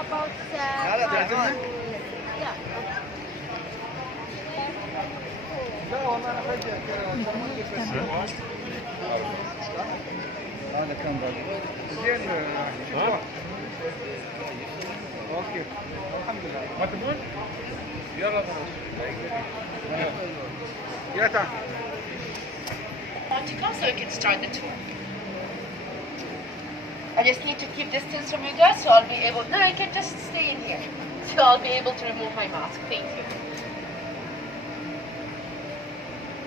About yeah. هذا كان زين. اوكي الحمد لله. ما تبون؟ يلا خلاص. يا تعال. Want to come so we can start the tour. I just need to keep distance from you guys so I'll be able, no, I can just stay in here. So I'll be able to remove my mask. Thank you.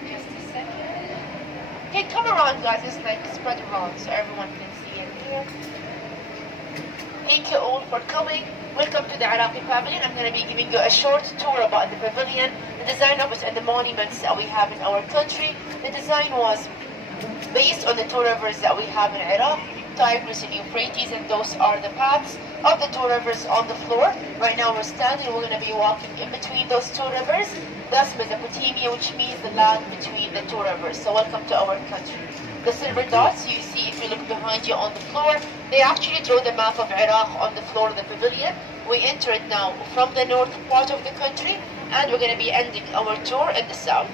Just a second. Okay, come around guys, just like spread around so everyone can see in here. Thank you all for coming. Welcome to the Iraqi Pavilion. I'm going to be giving you a short tour about the pavilion, the design of it and the monuments that we have in our country. The design was based on the two rivers that we have in Iraq, Tigris and Euphrates, and those are the paths of the two rivers on the floor. Right now we're standing, we're going to be walking in between those two rivers. That's Mesopotamia, which means the land between the two rivers. So welcome to our country. The silver dots you see if you look behind you on the floor, they actually draw the map of Iraq on the floor of the pavilion. We enter it now from the north part of the country, and we're going to be ending our tour in the south.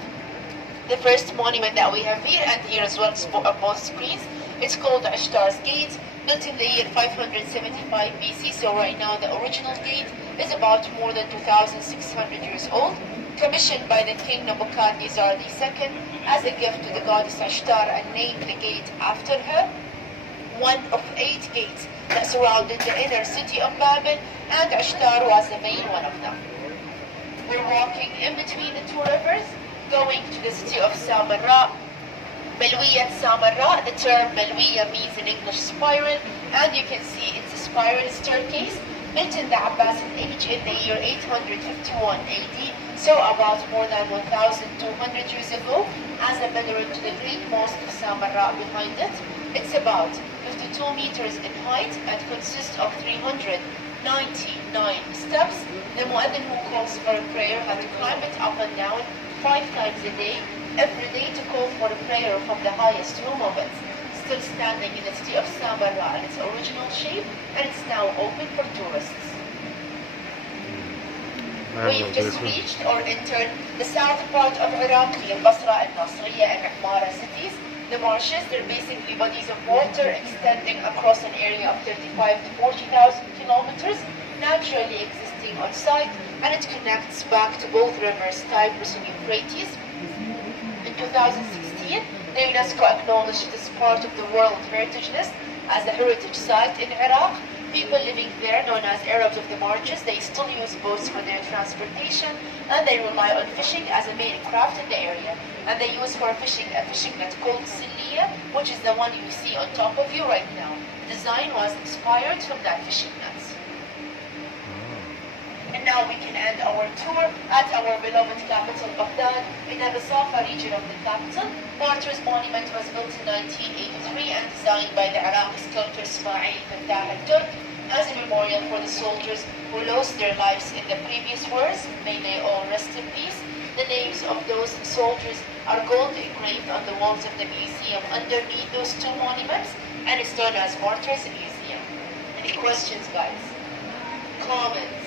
The first monument that we have here, and here as well on both screens, it's called Ashtar's Gate, built in the year 575 BC. So right now the original gate is about more than 2,600 years old, commissioned by the king Nebuchadnezzar II as a gift to the goddess Ashtar, and named the gate after her. One of 8 gates that surrounded the inner city of Babel, and Ashtar was the main one of them. We're walking in between the two rivers, going to the city of Samarra, Malwiyat Samarra. The term Malwiya means in English spiral, and you can see it's a spiral staircase built in the Abbasid age in the year 851 AD, so about more than 1,200 years ago, as a minaret to the great mosque of Samarra behind it. It's about 52 meters in height and consists of 399 steps. The muezzin who calls for a prayer had to climb it up and down 5 times a day, every day, to call for a prayer from the highest room of it. Still standing in the city of Samarra in its original shape, and it's now open for tourists. We've just reached or entered the south part of Iraq, near Basra and Nasriya and Ahmara cities. The marshes, they're basically bodies of water extending across an area of 35 to 40,000 kilometers, naturally existing on site, and it connects back to both rivers, Tigris and Euphrates. In 2016, the UNESCO acknowledged this part of the World Heritage List as a heritage site in Iraq. People living there, known as Arabs of the Marches, they still use boats for their transportation, and they rely on fishing as a main craft in the area. And they use for fishing a fishing net called Siliya, which is the one you see on top of you right now. The design was inspired from that fishing net. And now we can end our tour at our beloved capital, Baghdad, in the Basafa region of the capital. Martyrs Monument was built in 1983 and designed by the Iraqi sculptor Ismail Fattah al-Turk as a memorial for the soldiers who lost their lives in the previous wars. May they all rest in peace. The names of those soldiers are gold engraved on the walls of the museum underneath those 2 monuments, and it's known as Martyrs Museum. Any questions, guys? Comments?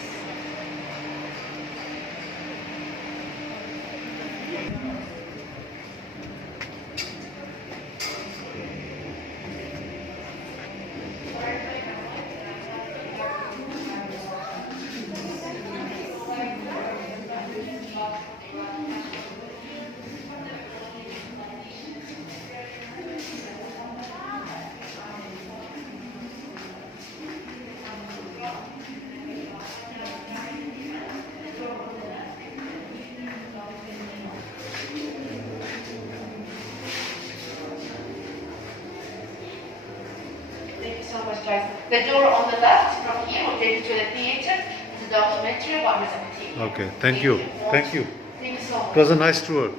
So much, guys. The door on the left from here will take you to the theater, the documentary about Mesopotamia. Okay, thank you. Thank you. Thank you so much. It was a nice tour.